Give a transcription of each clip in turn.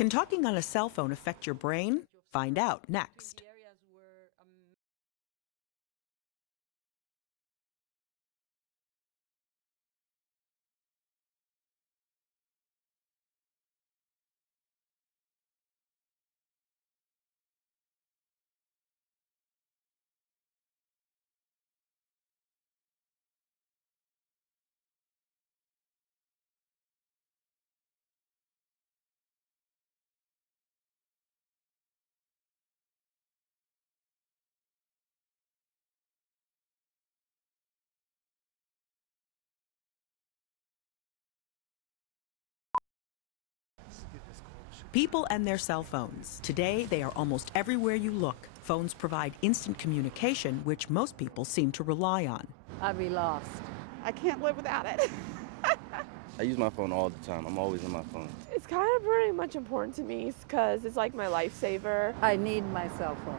Can talking on a cell phone affect your brain? Find out next. People and their cell phones. Today, they are almost everywhere you look. Phones provide instant communication, which most people seem to rely on. I'd be lost. I can't live without it. I use my phone all the time. I'm always on my phone. It's kind of pretty much important to me because it's like my lifesaver. I need my cell phone.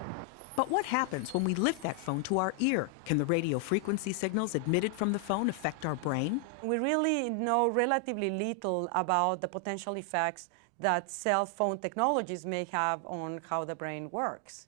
But what happens when we lift that phone to our ear? Can the radio frequency signals emitted from the phone affect our brain? We really know relatively little about the potential effects that cell phone technologies may have on how the brain works.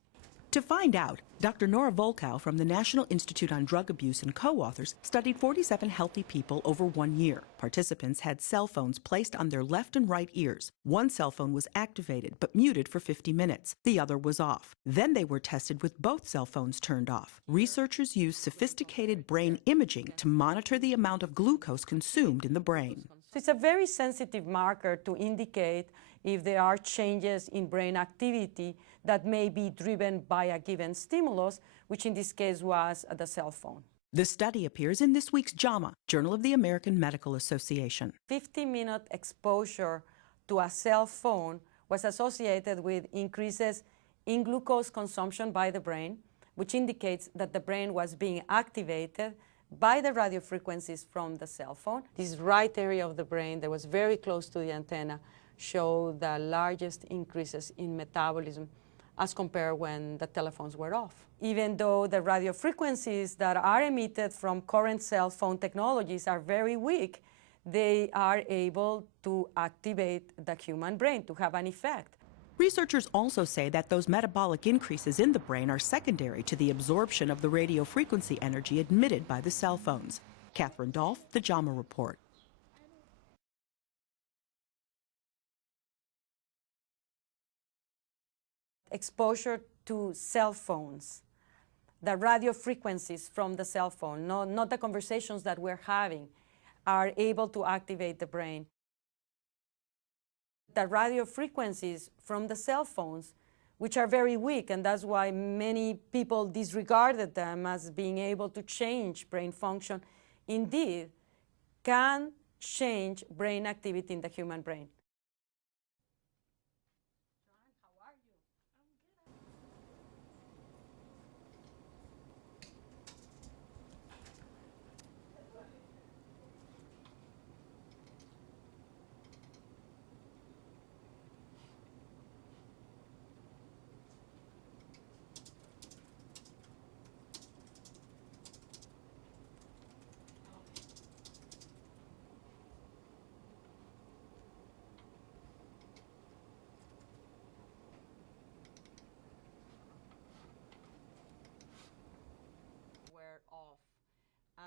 To find out, Dr. Nora Volkow from the National Institute on Drug Abuse and co-authors studied 47 healthy people over 1 year. Participants had cell phones placed on their left and right ears. One cell phone was activated but muted for 50 minutes. The other was off. Then they were tested with both cell phones turned off. Researchers used sophisticated brain imaging to monitor the amount of glucose consumed in the brain. So it's a very sensitive marker to indicate if there are changes in brain activity that may be driven by a given stimulus, which in this case was the cell phone. The study appears in this week's Jama, Journal of the American Medical Association. 50-minute exposure to a cell phone was associated with increases in glucose consumption by the brain, which indicates that the brain was being activated by the radio frequencies from the cell phone. This right area of the brain that was very close to the antenna showed the largest increases in metabolism as compared when the telephones were off. Even though the radio frequencies that are emitted from current cell phone technologies are very weak, they are able to activate the human brain to have an effect. Researchers also say that those metabolic increases in the brain are secondary to the absorption of the radio frequency energy emitted by the cell phones. Catherine Dolph, The Jama Report. Exposure to cell phones, the radio frequencies from the cell phone, not the conversations that we're having, are able to activate the brain. The radio frequencies from the cell phones, which are very weak, and that's why many people disregarded them as being able to change brain function, indeed can change brain activity in the human brain.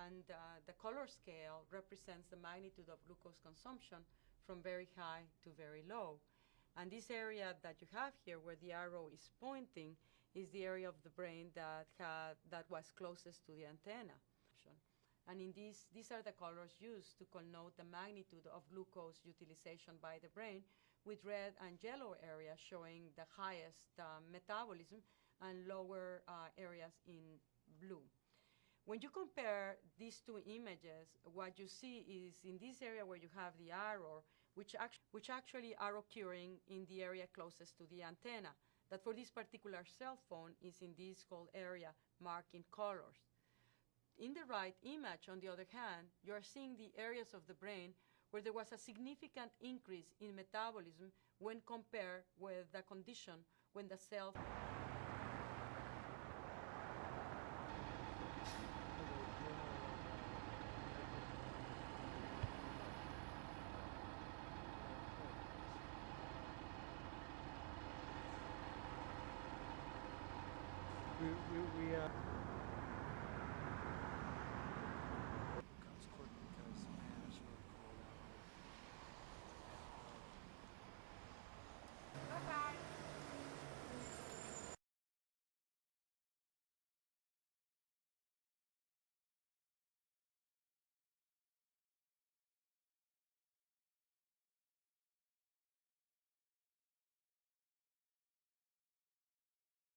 And the color scale represents the magnitude of glucose consumption from very high to very low. And this area that you have here where the arrow is pointing is the area of the brain that was closest to the antenna. And in these are the colors used to connote the magnitude of glucose utilization by the brain, with red and yellow areas showing the highest metabolism and lower areas in blue. When you compare these two images, what you see is in this area where you have the arrow, which actually are occurring in the area closest to the antenna, that for this particular cell phone is in this whole area marked in colors. In the right image, on the other hand, you are seeing the areas of the brain where there was a significant increase in metabolism when compared with the condition when the cell we